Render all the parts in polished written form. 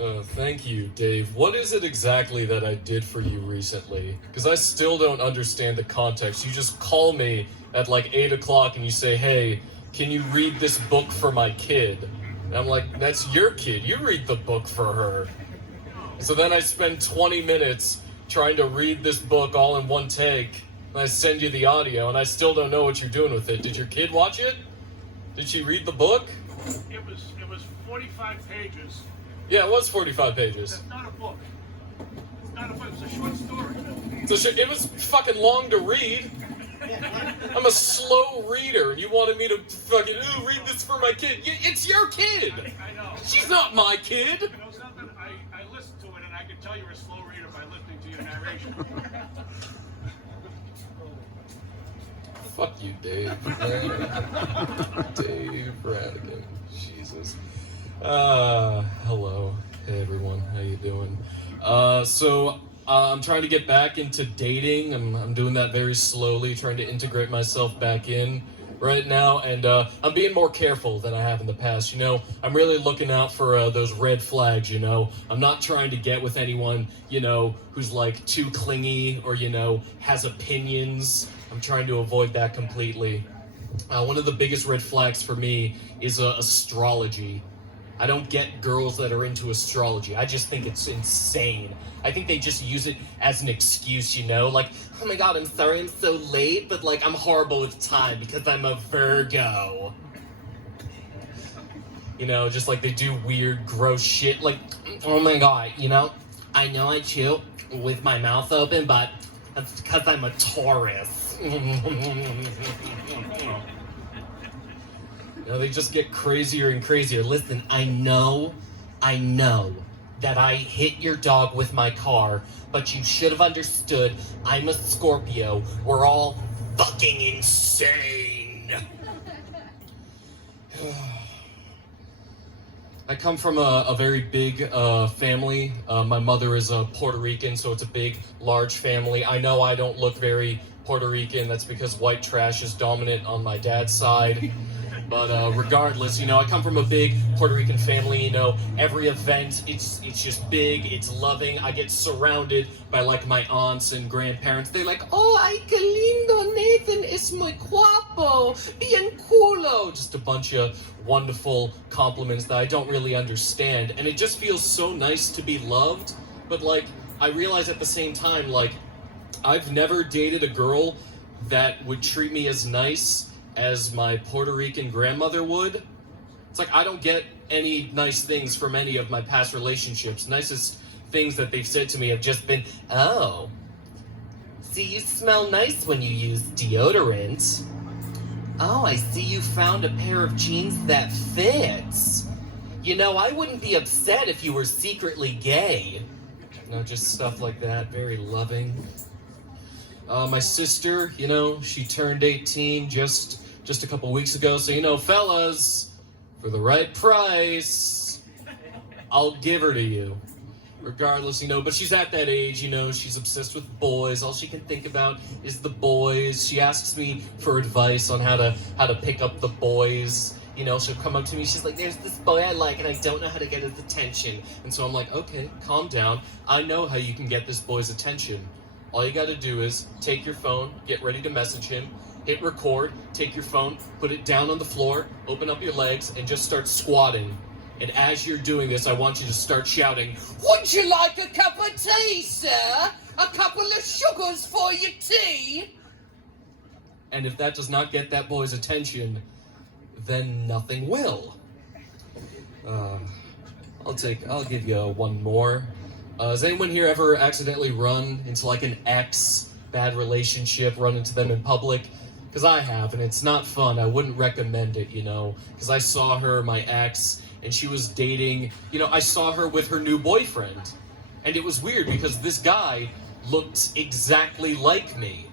Thank you, Dave. What is it exactly that I did for you recently? Because I still don't understand the context. You just call me at like 8 o'clock and you say, hey, can you read this book for my kid? And I'm like, that's your kid. You read the book for her. So then I spend 20 minutes trying to read this book all in one take. And I send you the audio and I still don't know what you're doing with it. Did your kid watch it? Did she read the book? It was 45 pages. Yeah, it was 45 pages. That's not a book. It's not a book. It's a short story. It was fucking long to read. I'm a slow reader, and you wanted me to fucking read this for my kid. It's your kid. I know. She's not my kid. You know something? I listened to it, and I can tell you're a slow reader by listening to your narration. Fuck you, Dave. Dave Radigan. Jesus. Hello. Hey, everyone. How you doing? I'm trying to get back into dating. I'm doing that very slowly, trying to integrate myself back in right now, and I'm being more careful than I have in the past. You know, I'm really looking out for those red flags, you know. I'm not trying to get with anyone, you know, who's like too clingy or, you know, has opinions. I'm trying to avoid that completely. One of the biggest red flags for me is astrology. I don't get girls that are into astrology. I just think it's insane. I think they just use it as an excuse, you know? Like, oh my god, I'm sorry I'm so late, but like, I'm horrible with time because I'm a Virgo. You know, just like they do weird, gross shit. Like, oh my god, you know? I know I chew with my mouth open, but that's because I'm a Taurus. You know, they just get crazier and crazier. Listen, I know that I hit your dog with my car, but you should have understood I'm a Scorpio. We're all fucking insane. I come from a very big family. My mother is a Puerto Rican, so it's a big, large family. I know I don't look very Puerto Rican. That's because white trash is dominant on my dad's side. But regardless, you know, I come from a big Puerto Rican family. You know, every event, it's just big, it's loving. I get surrounded by like my aunts and grandparents. They're like, oh, ay, qué lindo, Nathan es muy guapo, bien culo. Just a bunch of wonderful compliments that I don't really understand. And it just feels so nice to be loved. But like, I realize at the same time, like, I've never dated a girl that would treat me as nice as my Puerto Rican grandmother would. It's like I don't get any nice things from any of my past relationships. Nicest things that they've said to me have just been, oh, see, you smell nice when you use deodorant. Oh, I see you found a pair of jeans that fits. You know, I wouldn't be upset if you were secretly gay. You know, just stuff like that, very loving. My sister, you know, she turned 18 just a couple weeks ago. So, you know, fellas, for the right price, I'll give her to you. Regardless, you know, but she's at that age, you know, she's obsessed with boys. All she can think about is the boys. She asks me for advice on how to pick up the boys. You know, she'll come up to me, she's like, there's this boy I like and I don't know how to get his attention. And so I'm like, okay, calm down. I know how you can get this boy's attention. All you gotta do is take your phone, get ready to message him, hit record, take your phone, put it down on the floor, open up your legs, and just start squatting. And as you're doing this, I want you to start shouting, would you like a cup of tea, sir? A couple of sugars for your tea? And if that does not get that boy's attention, then nothing will. I'll give you one more. Has anyone here ever accidentally run into like an ex, bad relationship, run into them in public? Because I have, and it's not fun. I wouldn't recommend it, you know, because I saw her, my ex, and she was dating, you know, I saw her with her new boyfriend. And it was weird because this guy looked exactly like me.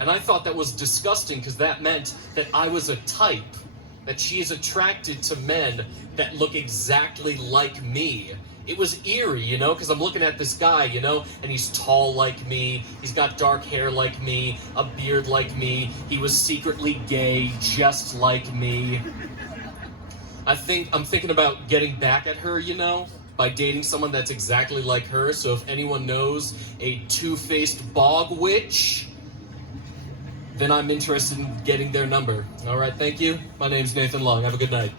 And I thought that was disgusting because that meant that I was a type, that she is attracted to men that look exactly like me. It was eerie, you know, because I'm looking at this guy, you know, and he's tall like me, he's got dark hair like me, a beard like me, he was secretly gay just like me. I'm thinking about getting back at her, you know, by dating someone that's exactly like her. So if anyone knows a two-faced bog witch, then I'm interested in getting their number. All right, thank you. My name's Nathan Long. Have a good night.